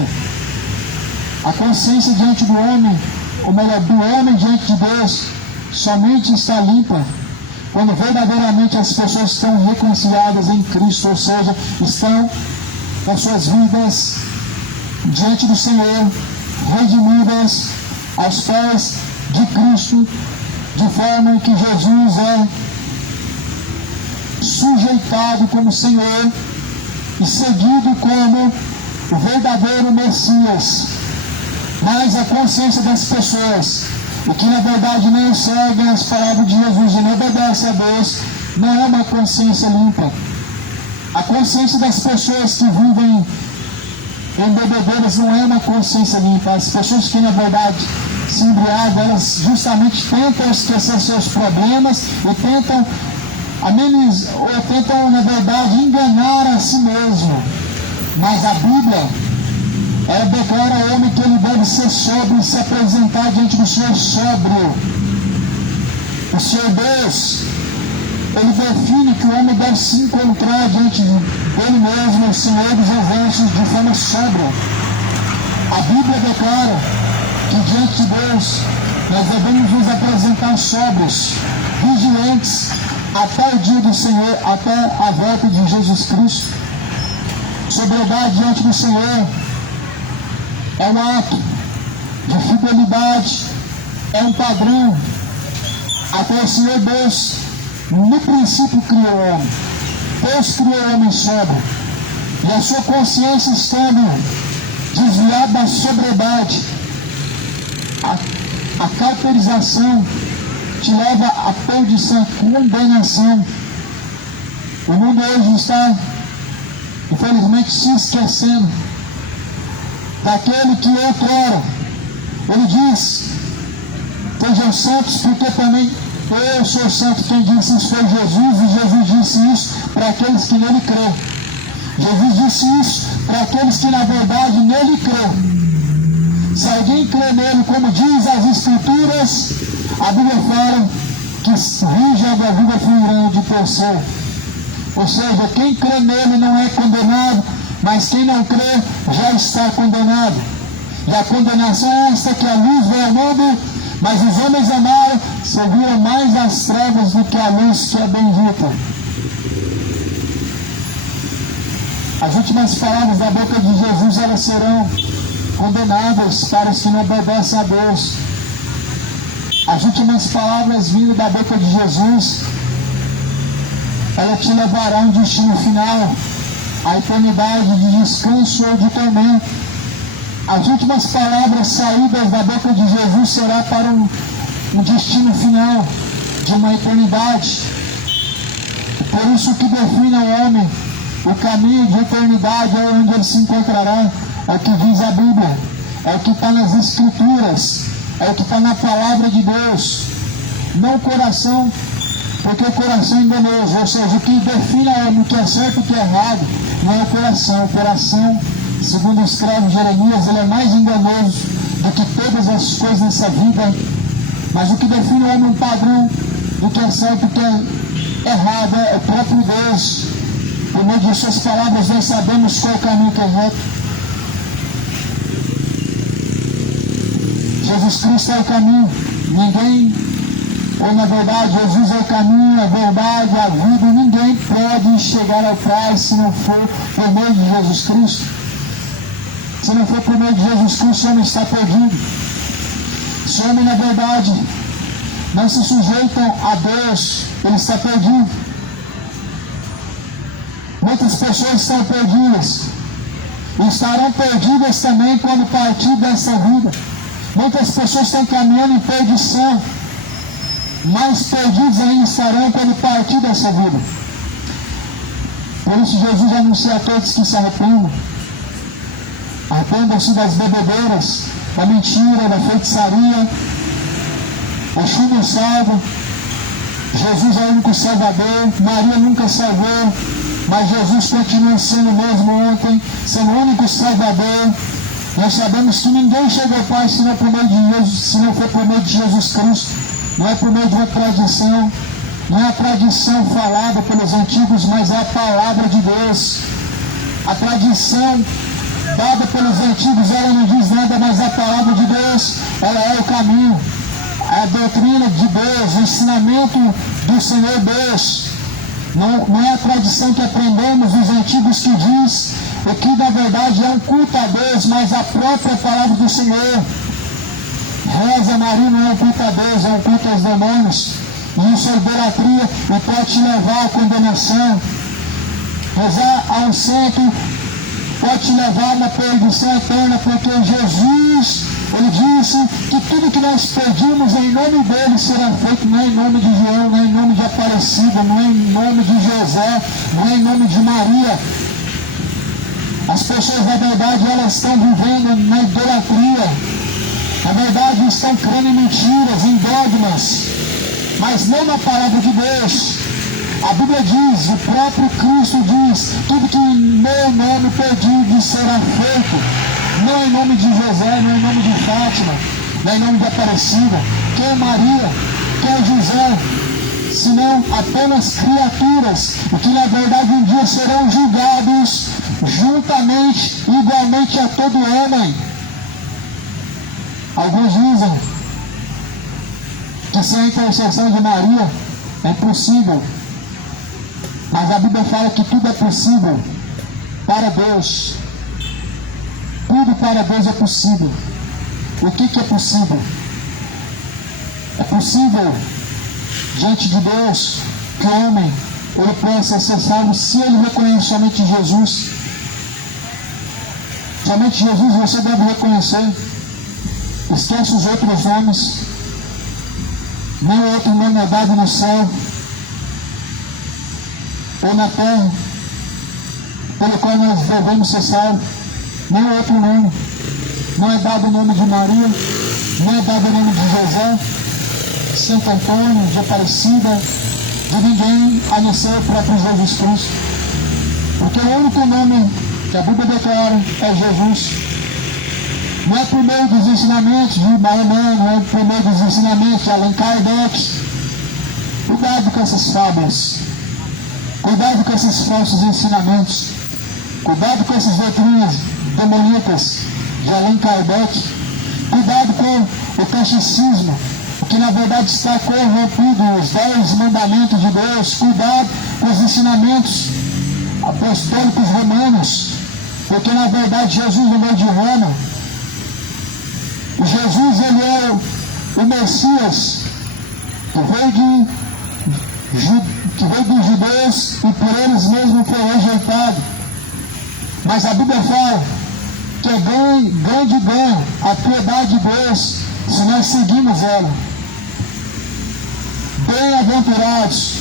A consciência diante do homem, ou melhor, do homem diante de Deus, somente está limpa quando verdadeiramente as pessoas estão reconciliadas em Cristo, ou seja, estão com suas vidas diante do Senhor, redimidas aos pés de Cristo, de forma que Jesus é sujeitado como Senhor e seguido como o verdadeiro Messias. Mas a consciência das pessoas, o que na verdade não seguem as palavras de Jesus e não obedecem a Deus, não é uma consciência limpa. A consciência das pessoas que vivem em bebedeiras não é uma consciência limpa. As pessoas que na verdade se embriagam, elas justamente tentam esquecer seus problemas e tentam amenizar, ou tentam na verdade enganar a si mesmo. Mas a Bíblia, ela declara ao homem que ele deve ser sóbrio e se apresentar diante do Senhor sóbrio. O Senhor Deus, ele define que o homem deve se encontrar diante dele mesmo, o Senhor dos Exércitos, de forma sóbria. A Bíblia declara que diante de Deus nós devemos nos apresentar sóbrios, vigilantes, até o dia do Senhor, até a volta de Jesus Cristo. Sobriedade diante do Senhor é um ato de fidelidade, é um padrão. Até o Senhor Deus, no princípio, criou o homem. Deus criou o homem sóbrio. E a sua consciência estando desviada da sobriedade, a cauterização te leva à perdição, à condenação. O mundo hoje está, infelizmente, se esquecendo daquele que outrora, ele diz, sejam santos, porque também eu sou santo. Quem disse isso foi Jesus, e Jesus disse isso para aqueles que nele crê. Jesus disse isso para aqueles que na verdade nele crê. Se alguém crê nele, como diz as Escrituras, a Bíblia fala que rios da vida fluirão de teu ser. Ou seja, quem crê nele não é condenado, mas quem não crê já está condenado. E a condenação é esta, que a luz veio ao mundo, mas os homens amaram, serviram mais as trevas do que a luz, que é bendita. As últimas palavras da boca de Jesus, elas serão condenadas para os que não obedecem a Deus. As últimas palavras vindo da boca de Jesus, elas te levarão a um destino final, a eternidade de descanso ou de tormento. As últimas palavras saídas da boca de Jesus será para um destino final, de uma eternidade. Por isso o que define ao homem o caminho de eternidade é onde ele se encontrará, é o que diz a Bíblia, é o que está nas Escrituras, é o que está na palavra de Deus, não o coração, porque o coração é enganoso, ou seja, o que define ao homem o que é certo e o que é errado não é o coração, segundo escreve Jeremias, ele é mais enganoso do que todas as coisas dessa vida, mas o que define ao homem um padrão do que é certo e o que é errado é o próprio Deus. Por meio de suas palavras nós sabemos qual é o caminho que é reto. Jesus Cristo é o caminho, ou na verdade Jesus é o caminho, a verdade, a vida, ninguém pode chegar ao Pai se não for por meio de Jesus Cristo. Se não for por meio de Jesus Cristo, o homem está perdido. Se o homem na verdade não se sujeitam a Deus, ele está perdido. Muitas pessoas estão perdidas e estarão perdidas também quando partir dessa vida. Muitas pessoas estão caminhando em perdição, mais perdidos ainda estarão quando partir dessa vida. Por isso Jesus anuncia a todos que se arrependam. Arrependam-se das bebedeiras, da mentira, da feitiçaria. Exu não salva. Jesus é o único Salvador. Maria nunca salvou, mas Jesus continua sendo o mesmo ontem, sendo o único Salvador. Nós sabemos que ninguém chega ao Pai se não for por meio de Jesus Cristo. Não é por meio de uma tradição, não é a tradição falada pelos antigos, mas é a palavra de Deus. A tradição dada pelos antigos, ela não diz nada, mas a palavra de Deus, ela é o caminho, a doutrina de Deus, o ensinamento do Senhor Deus. Não é a tradição que aprendemos dos antigos que diz o que na verdade é um culto a Deus, mas a própria palavra do Senhor. Reza Maria não é um culto a Deus, é um culto aos demônios. E isso é idolatria e pode te levar à condenação. Rezar ao santo pode te levar a uma perdição eterna, porque Jesus, ele disse que tudo que nós pedimos em nome dele será feito, não é em nome de João, não é em nome de Aparecida, não é em nome de José, não é em nome de Maria. As pessoas, na verdade, elas estão vivendo na idolatria. Na verdade, estão crendo em mentiras, em dogmas, mas não na palavra de Deus. A Bíblia diz, o próprio Cristo diz, tudo que em meu nome pedir será feito. Não em nome de José, não em nome de Fátima, não em nome de Aparecida. Quem é Maria? Quem é José? Senão apenas criaturas, que na verdade um dia serão julgados juntamente, igualmente a todo homem. Alguns dizem que sem a intercessão de Maria é impossível, mas a Bíblia fala que tudo é possível para Deus. Tudo para Deus é possível. O que é possível? É possível diante de Deus que o homem ele possa ser salvo se ele reconhece somente Jesus. Somente Jesus você deve reconhecer. Esquece os outros nomes. Nem outro nome é dado no céu ou na terra pelo qual nós devemos ser salvos. Nem outro nome. Não é dado o nome de Maria, não é dado o nome de José, Santo Antônio, de Aparecida, de ninguém a não ser o próprio Jesus Cristo. Porque o único nome que a Bíblia declara é Jesus. Não é por meio dos ensinamentos de Maomé, não é por meio dos ensinamentos de Allan Kardec. Cuidado com essas fábulas. Cuidado com esses falsos ensinamentos. Cuidado com essas doutrinas demoníacas de Allan Kardec. Cuidado com o catecismo, que na verdade está corrompido, os 10 mandamentos de Deus. Cuidado com os ensinamentos apostólicos romanos, porque na verdade Jesus não veio de Roma. Jesus, ele é o Messias que veio dos judeus e por eles mesmos foi rejeitado. Mas a Bíblia fala que é grande ganho a piedade de Deus se nós seguimos ela. Bem-aventurados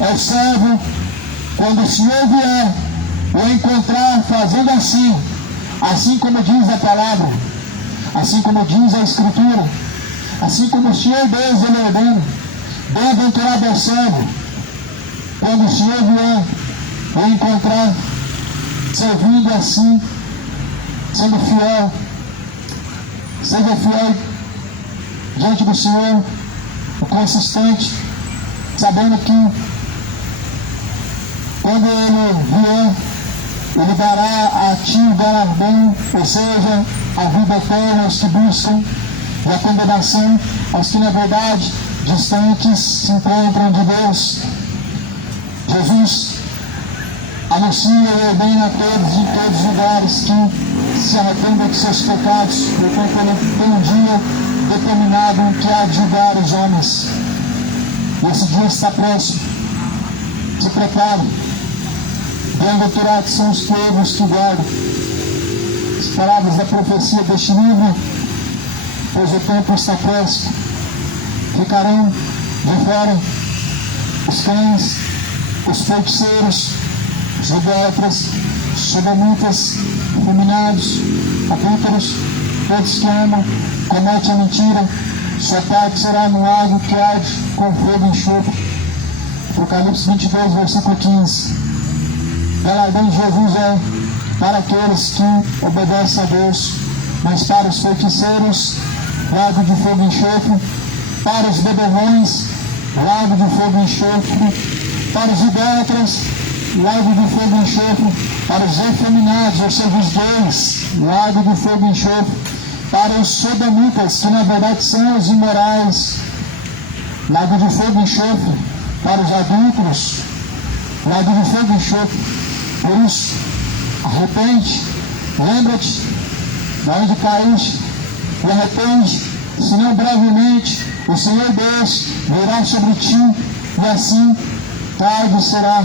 é o servo quando o Senhor vier o encontrar fazendo assim como diz a palavra, assim como diz a Escritura, assim como o Senhor Deus ele ordena. Bem-aventurado é o servo quando o Senhor vier o encontrar servindo assim, sendo fiel. Seja fiel diante do Senhor, consistente, sabendo que quando Ele vier, Ele dará a ti o galardão, ou seja, a vida eterna aos que buscam, e a condenação aos que na verdade distantes se encontram de Deus. Jesus anuncia e ordena a todos em todos os lugares que se arrependam de seus pecados, portanto Ele tem um dia determinado que há de julgar os homens. E esse dia está próximo. Se prepare. Bem-aventurados são os povos que guardam as palavras da profecia deste livro, pois o tempo está próximo. Ficarão de fora os cães, os feiticeiros, os idólatras, os sodomitas, fulminados, adúlteros, todos que amam, cometem a mentira, sua parte será no lago que arde com fogo e enxofre. Apocalipse 22, versículo 15. Galardão de Jesus é para aqueles que obedecem a Deus, mas para os feiticeiros, lago de fogo e enxofre, para os beberrões, lago de fogo e enxofre, para os idólatras, lago de fogo e enxofre, para os efeminados, ou seja, os gays, lago de fogo e enxofre, para os sodomitas, que na verdade são os imorais, lago de fogo e enxofre, para os adúlteros, lago de fogo e enxofre. Por isso, arrepende, lembra-te de onde caíste, e arrepende, senão brevemente o Senhor Deus virá sobre ti, e assim tarde será.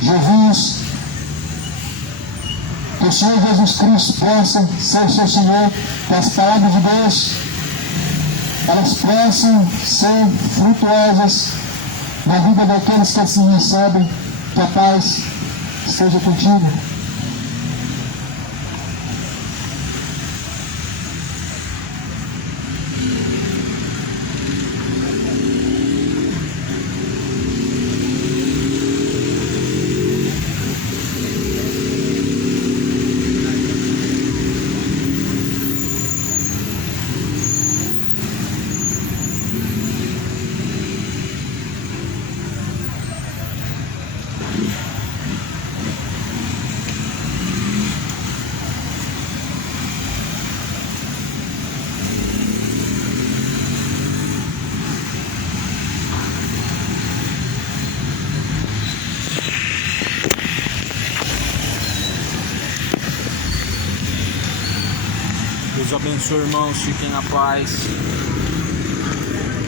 Jesus, que o Senhor Jesus Cristo possa ser o seu Senhor, que as palavras de Deus elas possam ser frutuosas na vida daqueles que assim recebem. Que a paz esteja contigo. Deus abençoe, irmãos, fiquem na paz.